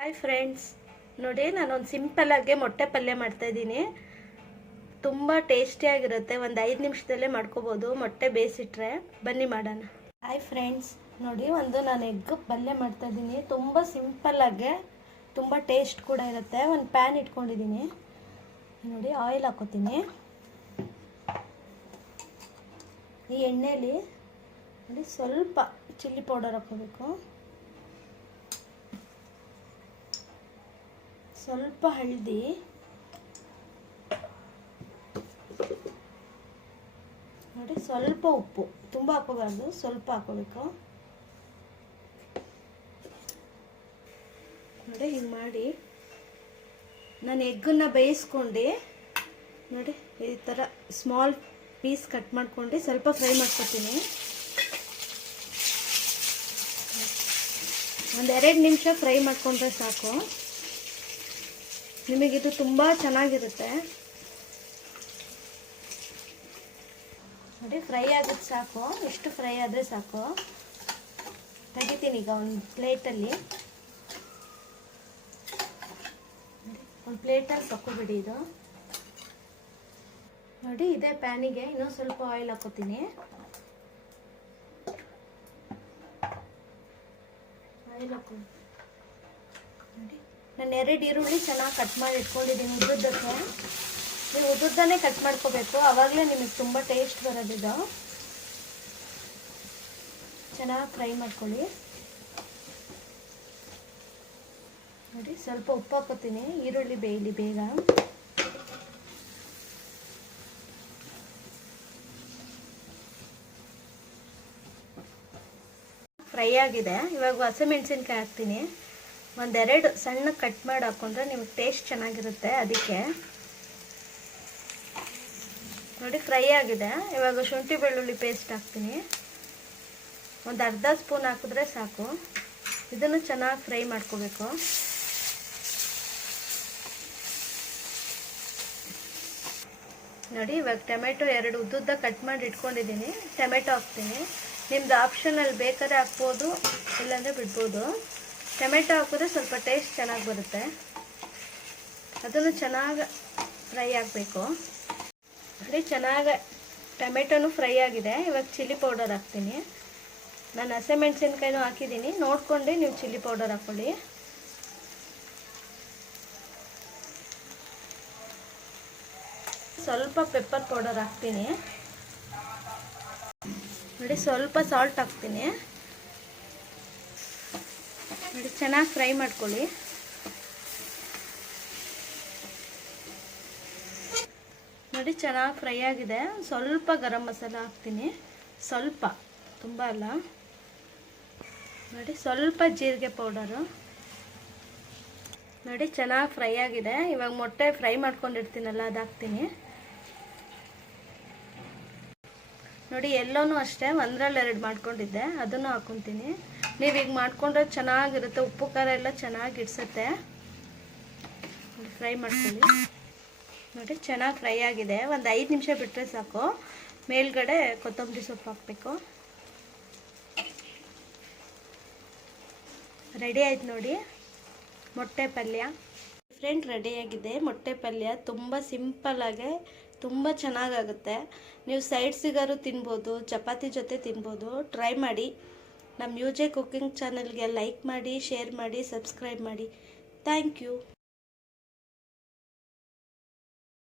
Hi friends ನೋಡಿ ನಾನೊಂದು ಸಿಂಪಲ್ಲಾಗೆ ಮೊಟ್ಟೆ ಪಲ್ಯ ಮಾಡ್ತಾಯಿದ್ದೀನಿ ತುಂಬ ಟೇಸ್ಟಿಯಾಗಿರುತ್ತೆ ಒಂದು ಐದು ನಿಮಿಷದಲ್ಲೇ ಮಾಡ್ಕೋಬೋದು. ಮೊಟ್ಟೆ ಬೇಯಿಸಿಟ್ರೆ ಬನ್ನಿ ಮಾಡೋಣ. ಹಾಯ್ ಫ್ರೆಂಡ್ಸ್ ನೋಡಿ ಒಂದು ನಾನು ಎಗ್ ಪಲ್ಯ ಮಾಡ್ತಾಯಿದ್ದೀನಿ ತುಂಬ ಸಿಂಪಲ್ಲಾಗೆ ತುಂಬ ಟೇಸ್ಟ್ ಕೂಡ ಇರುತ್ತೆ. ಒಂದು ಪ್ಯಾನ್ ಇಟ್ಕೊಂಡಿದ್ದೀನಿ. ನೋಡಿ ಆಯಿಲ್ ಹಾಕೋತೀನಿ. ಈ ಎಣ್ಣೆಯಲ್ಲಿ ನೋಡಿ ಸ್ವಲ್ಪ ಚಿಲ್ಲಿ ಪೌಡರ್ ಹಾಕೋಬೇಕು ಸ್ವಲ್ಪ ಹಳದಿ. ನೋಡಿ, ಸ್ವಲ್ಪ ಉಪ್ಪು. ತುಂಬ ಹಾಕೋಬಾರ್ದು ಸ್ವಲ್ಪ ಹಾಕೋಬೇಕು ನೋಡಿ ಹಿಂಗೆ ಮಾಡಿ. ನಾನು ಎಗ್ಗನ್ನು ಬೇಯಿಸ್ಕೊಂಡು. ನೋಡಿ, ಈ ಥರ ಸ್ಮಾಲ್ ಪೀಸ್ ಕಟ್ ಮಾಡ್ಕೊಂಡು. ಸ್ವಲ್ಪ ಫ್ರೈ ಮಾಡ್ಕೊತೀನಿ. ಒಂದೆರಡು ನಿಮಿಷ ಫ್ರೈ ಮಾಡ್ಕೊಂಡ್ರೆ ಸಾಕು. ನಿಮಗಿದು ತುಂಬ ಚೆನ್ನಾಗಿರುತ್ತೆ. ನೋಡಿ, ಫ್ರೈ ಆಗೋದು ಸಾಕು. ಎಷ್ಟು ಫ್ರೈ ಆದರೆ ಸಾಕು. ತೆಗಿತೀನಿ ಈಗ ಒಂದು ಪ್ಲೇಟಲ್ಲಿ. ಒಂದು ಪ್ಲೇಟಲ್ಲಿ ತಕ್ಕೊಬಿಡಿ ಇದು. ನೋಡಿ, ಇದೇ ಪ್ಯಾನಿಗೆ ಇನ್ನೂ ಸ್ವಲ್ಪ ಆಯಿಲ್ ಹಾಕೋತೀನಿ. ಆಯಿಲ್ ಹಾಕೋ ನೋಡಿ. ನಾನು ಎರಡು ಈರುಳ್ಳಿ ಚೆನ್ನಾಗಿ ಕಟ್ ಮಾಡಿ ಇಟ್ಕೊಂಡಿದ್ದೀನಿ ಉದ್ದುದ್ದಕ್ಕೆ. ನೀವು ಉದ್ದುದ್ದನೇ ಕಟ್ ಮಾಡ್ಕೋಬೇಕು. ಆವಾಗಲೇ ನಿಮಗೆ ತುಂಬ ಟೇಸ್ಟ್ ಬರೋದಿದು. ಚೆನ್ನಾಗಿ ಫ್ರೈ ಮಾಡ್ಕೊಳ್ಳಿ. ನೋಡಿ, ಸ್ವಲ್ಪ ಉಪ್ಪು ಹಾಕೋತೀನಿ ಈರುಳ್ಳಿ ಬೇಯಲಿ ಬೇಗ. ಫ್ರೈ ಆಗಿದೆ. ಇವಾಗ ಹಸಿಮೆಣಸಿನ್ಕಾಯಿ ಹಾಕ್ತೀನಿ. ಒಂದೆರಡು ಸಣ್ಣ ಕಟ್ ಮಾಡಿ ಹಾಕೊಂಡ್ರೆ ನಿಮಗೆ ಟೇಸ್ಟ್ ಚೆನ್ನಾಗಿರುತ್ತೆ ಅದಕ್ಕೆ. ನೋಡಿ ಫ್ರೈ ಆಗಿದೆ. ಇವಾಗ ಶುಂಠಿ ಬೆಳ್ಳುಳ್ಳಿ ಪೇಸ್ಟ್ ಹಾಕ್ತೀನಿ. ಒಂದು ಅರ್ಧ ಸ್ಪೂನ್ ಹಾಕಿದ್ರೆ ಸಾಕು. ಇದನ್ನು ಚೆನ್ನಾಗಿ ಫ್ರೈ ಮಾಡ್ಕೋಬೇಕು. ನೋಡಿ, ಇವಾಗ ಟೊಮೆಟೊ ಎರಡು ಉದ್ದುದ್ದ ಕಟ್ ಮಾಡಿ ಇಟ್ಕೊಂಡಿದ್ದೀನಿ. ಟೊಮೆಟೊ ಹಾಕ್ತೀನಿ. ನಿಮ್ದು ಆಪ್ಷನಲ್ಲಿ ಬೇಕಾದ್ರೆ ಹಾಕ್ಬೋದು, ಇಲ್ಲಾಂದರೆ ಬಿಡ್ಬೋದು. ಟೊಮೆಟೊ ಹಾಕಿದ್ರೆ ಸ್ವಲ್ಪ ಟೇಸ್ಟ್ ಚೆನ್ನಾಗಿ ಬರುತ್ತೆ. ಅದನ್ನು ಚೆನ್ನಾಗಿ ಫ್ರೈ ಆಗಬೇಕು. ನೋಡಿ, ಚೆನ್ನಾಗಿ ಟೊಮೆಟೊನು ಫ್ರೈ ಆಗಿದೆ. ಇವಾಗ ಚಿಲ್ಲಿ ಪೌಡರ್ ಹಾಕ್ತೀನಿ. ನಾನು ಹಸಿಮೆಣ್ಸಿನ್ಕಾಯಿನೂ ಹಾಕಿದ್ದೀನಿ. ನೋಡ್ಕೊಂಡು ನೀವು ಚಿಲ್ಲಿ ಪೌಡರ್ ಹಾಕ್ಕೊಳ್ಳಿ. ಸ್ವಲ್ಪ ಪೆಪ್ಪರ್ ಪೌಡರ್ ಹಾಕ್ತೀನಿ. ನೋಡಿ, ಸ್ವಲ್ಪ ಸಾಲ್ಟ್ ಹಾಕ್ತೀನಿ. ನೋಡಿ ಚೆನ್ನಾಗಿ ಫ್ರೈ ಮಾಡ್ಕೊಳ್ಳಿ. ನೋಡಿ, ಚೆನ್ನಾಗಿ ಫ್ರೈ ಆಗಿದೆ. ಸ್ವಲ್ಪ ಗರಂ ಮಸಾಲ ಹಾಕ್ತೀನಿ. ಸ್ವಲ್ಪ, ತುಂಬ ಅಲ್ಲ. ನೋಡಿ, ಸ್ವಲ್ಪ ಜೀರಿಗೆ ಪೌಡರು. ನೋಡಿ, ಚೆನ್ನಾಗಿ ಫ್ರೈ ಆಗಿದೆ. ಇವಾಗ ಮೊಟ್ಟೆ ಫ್ರೈ ಮಾಡ್ಕೊಂಡಿರ್ತೀನಲ್ಲ, ಅದು ಹಾಕ್ತೀನಿ. ನೋಡಿ, ಎಲ್ಲೋನೂ ಅಷ್ಟೇ, ಒಂದರಲ್ಲಿ ಎರಡು ಮಾಡ್ಕೊಂಡಿದ್ದೆ. ಅದನ್ನು ಹಾಕ್ಕೊತೀನಿ ನೀವು ಈಗ ಮಾಡ್ಕೊಂಡ್ರೆ ಚೆನ್ನಾಗಿರುತ್ತೆ. ಉಪ್ಪು, ಖಾರ ಎಲ್ಲ ಚೆನ್ನಾಗಿ ಇಡ್ಸುತ್ತೆ. ಫ್ರೈ ಮಾಡ್ಕೊಳ್ಳಿ. ನೋಡಿ, ಚೆನ್ನಾಗಿ ಫ್ರೈ ಆಗಿದೆ. ಒಂದು ಐದು ನಿಮಿಷ ಬಿಟ್ಟರೆ ಸಾಕು. ಮೇಲ್ಗಡೆ ಕೊತ್ತಂಬರಿ ಸೊಪ್ಪು ಹಾಕಬೇಕು. ರೆಡಿ ಆಯ್ತು ನೋಡಿ. ಮೊಟ್ಟೆ ಪಲ್ಯ. ಫ್ರೆಂಡ್ ರೆಡಿಯಾಗಿದೆ ಮೊಟ್ಟೆ ಪಲ್ಯ ತುಂಬ ಸಿಂಪಲ್ಲಾಗೆ ತುಂಬ ಚೆನ್ನಾಗಾಗುತ್ತೆ ನೀವು ಸೈಡ್ಸಿಗಾರು ತಿನ್ಬೋದು, ಚಪಾತಿ ಜೊತೆ ತಿನ್ಬೋದು. ಟ್ರೈ ಮಾಡಿ. ನಮ್ಮ ಮ್ಯೂಜೆ ಕುಕ್ಕಿಂಗ್ ಚಾನಲ್ಗೆ ಲೈಕ್ ಮಾಡಿ ಶೇರ್ ಮಾಡಿ ಸಬ್ಸ್ಕ್ರೈಬ್ ಮಾಡಿ. Thank you.